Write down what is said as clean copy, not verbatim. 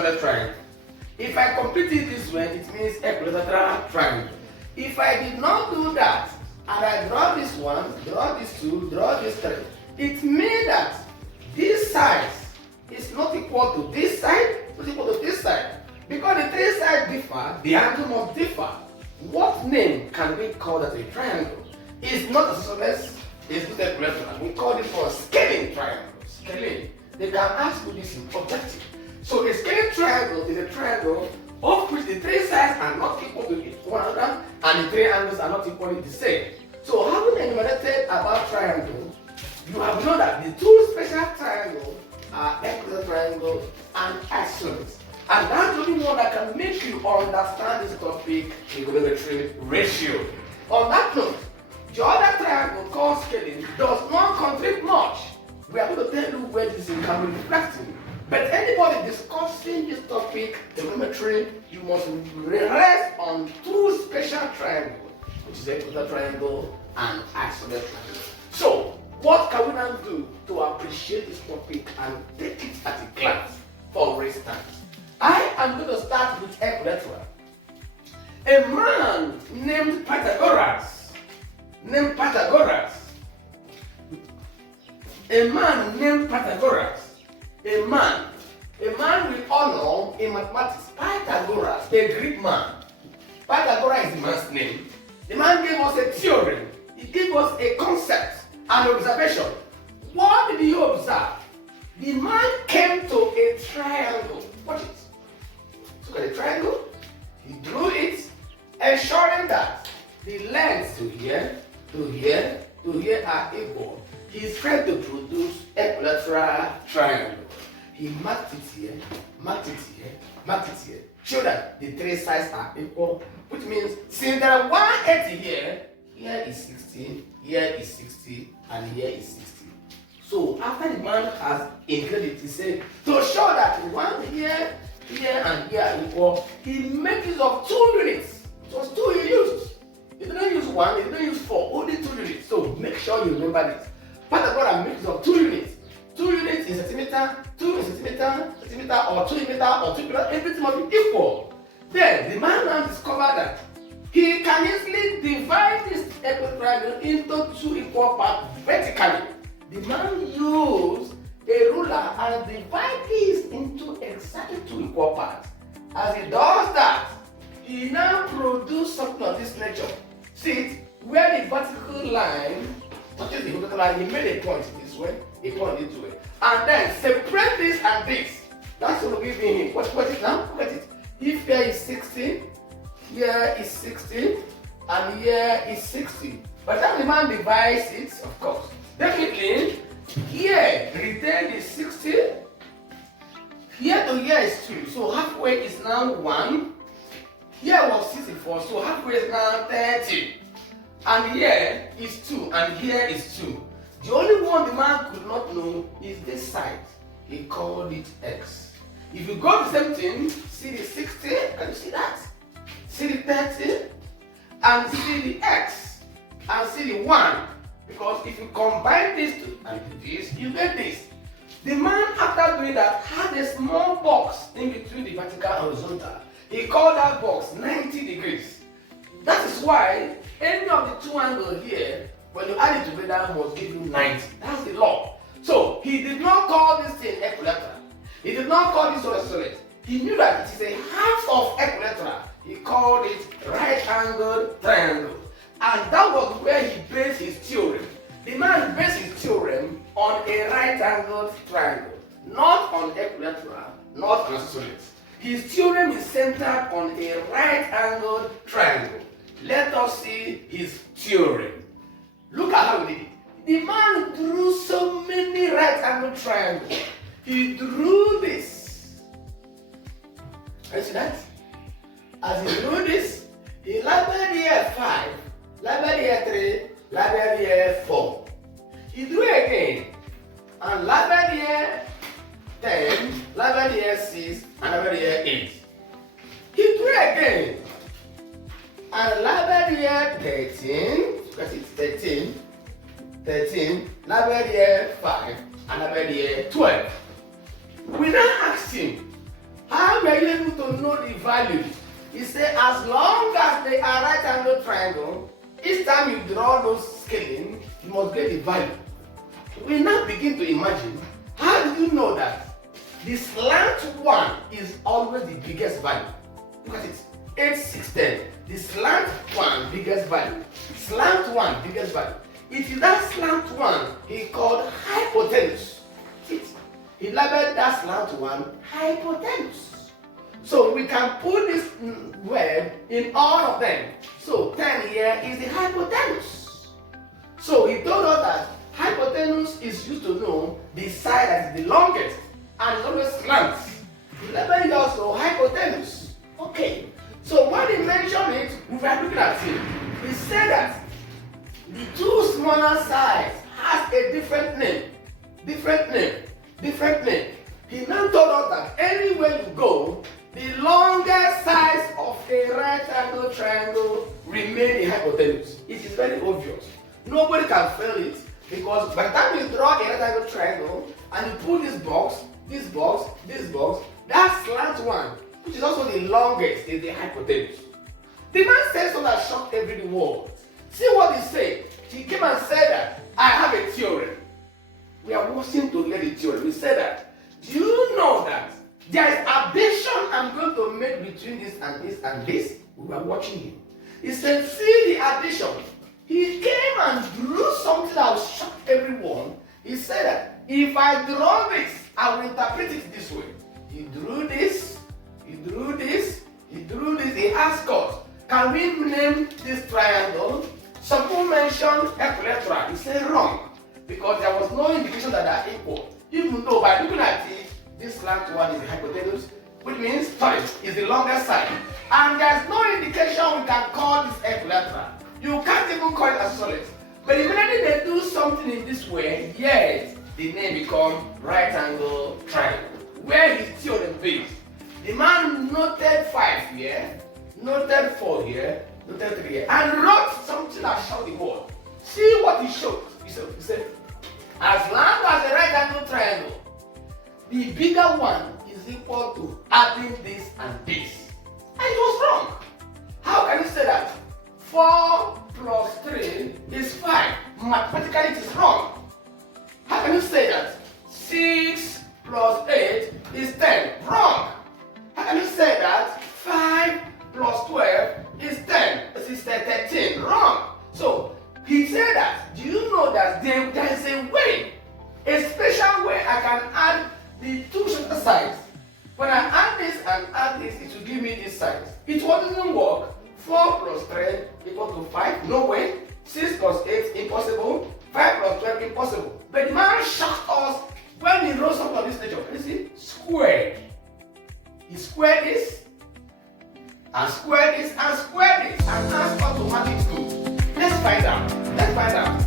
isosceles triangle. If I complete it this way, it means equilateral triangle. If I did not do that, and I draw this one, draw this two, draw this three, it means that this side is not equal to this side, not equal to this side. Because the three sides differ, the angle must differ. What name can we call that a triangle? It's not isosceles, it's not equilateral. We call it for scaling triangle. Scaling. They can ask you this in objective. So a scaling triangle is a triangle of which the three sides are not equal to one another and the three angles are not equally the same. So having enumerated about triangle, you have known that the two special triangles are equilateral triangle and isosceles. And that's the only one that can make you understand this topic, trigonometry ratio. On that note, the other triangle called scaling does not contribute much. We are going to tell you where this can be reflected. But anybody discussing this topic, trigonometry, you must rest on two special triangles, which is equilateral triangle and isosceles triangle. So, what can we now do to appreciate this topic and take it at a glance? For instance, I am going to start with equilateral. A man named Pythagoras. A man with honor in mathematics. Pythagoras, a Greek man. Pythagoras is the man's name. The man gave us a theorem. He gave us a concept, an observation. What did he observe? The man came to a triangle. Watch it. Look at the triangle. He drew it, ensuring that the lengths to here, to here, to here are equal. He is trying to produce equilateral triangle. He marked it here, marked it here, marked it here. Show that the three sides are equal, which means since there are 180 here, here is 60, here is 60, and here is 60. So after the man has included it, he said, to show that one here, here, and here are equal, he made use of 2 units. It was 2 he used. He didn't use 1, he didn't use 4, only 2 units. So make sure you remember this. Pythagoras makes use of 2 units. 2 units in centimeter, 2 in centimeter, or 2 meter, or 2 meter, everything must be equal. Then the man now discovered that he can easily divide this equilateral triangle into 2 equal parts vertically. The man used a ruler and divided this into exactly 2 equal parts. As he does that, he now produces something of this nature. See it? Where the vertical line touches the horizontal line, he made a point this way, a point this way. And then separate this and this. That's what we're giving him. Watch it now? Look at it. If here is 60, here is 60, and here is 60. By the time the man divides it, of course, definitely, here retain is 60, here to here is 2, so halfway is now 1, here was 64, so halfway is now 30, and here is 2, and here is 2. The only one the man could not know is this side. He called it x. If you go to the same thing, see the 60, can you see that? See the 30, and see the x, and see the 1. Because if you combine these two and this, you get this. The man, after doing that, had a small box in between the vertical and horizontal. He called that box 90 degrees. That is why any of the 2 angles here, when you add it together, must give you 90. That's the law. So he did not call this thing equilateral. He did not call this isosceles. He knew that it is a half of equilateral. He called it right-angled triangle. And that was where he based his theorem. The man based his theorem on a right-angled triangle, not on equilateral, not on isosceles. His theorem is centered on a right-angled triangle. Let us see his theorem. Look at how he did it. The man drew so many right-angled triangles. He drew this. Can you see that? As he drew this, he labeled here 5. Label here 3, label here 4. He drew again, and label here 10, label here 6, and label here 8. He drew again, and label here 13, because it's 13, label here 5, and label here 12. We now asked him, how values. He said as long as they are right angle triangle, each time you draw those scaling, you must get the value. We now begin to imagine, how do you know that the slant one is always the biggest value? Look at it. 8, 6, 10. The slant one biggest value. Slant one biggest value. It is that slant one he called hypotenuse. He labeled that slant one hypotenuse. So we can put this word in all of them. So 10 here is the hypotenuse. So he told us that hypotenuse is used to know the side that is the longest and it always slants. He labeled it also hypotenuse. Okay. So when he mentioned it, we were looking at it. He said that the two smaller sides has a different name. Different name. Different name. He now told us that anywhere you go, the longest sides of a right angle triangle remain in hypotenuse. It is very obvious. Nobody can fail it because by the time you draw a right angle triangle and you put this box, this box, this box, that slant one, which is also the longest, is the hypotenuse. The man said something that shocked every world. See what he said. He came and said that I have a theorem. We are watching to hear the theorem. He said that, do you know that there is addition I'm going to make between this and this and this? We were watching him. He said, see the addition. He came and drew something that will shock everyone. He said that if I draw this, I will interpret it this way. He drew this, he drew this, he drew this. He asked us, can we name this triangle? Some people mentioned equilateral. He said wrong, because there was no indication that they are equal. Even though by looking at it, this slant one is the hypotenuse, which means twice is the longest side. And there's no indication we can call this equilateral. You can't even call it isosceles. But immediately they do something in this way, yes, the name becomes right angle triangle. Where his theorem based. The man noted 5 here, noted 4 here, noted 3 here, and wrote something that showed the world. See what he showed. He said, as long as the right angle triangle, the bigger one is equal to adding this and this. And it was wrong. How can you say that? 4 plus 3 is 5. Mathematically it is wrong. How can you say that? 6 plus 8 is 10. Wrong. How can you say that 5 plus 12 is 10? This is 13. Wrong. So he said that, do you know that there is a way, a special way I can add the two shorter sides. When I add this and add this, it will give me this size. It doesn't work. 4 plus 3 equal to 5. No way. 6 plus 8 impossible. 5 plus 12 impossible. But the man shocked us when he wrote something of this nature. Can you see? Squared. He squared this, and squared this, and squared this, and asked us to mark it good. Let's find out. Let's find out.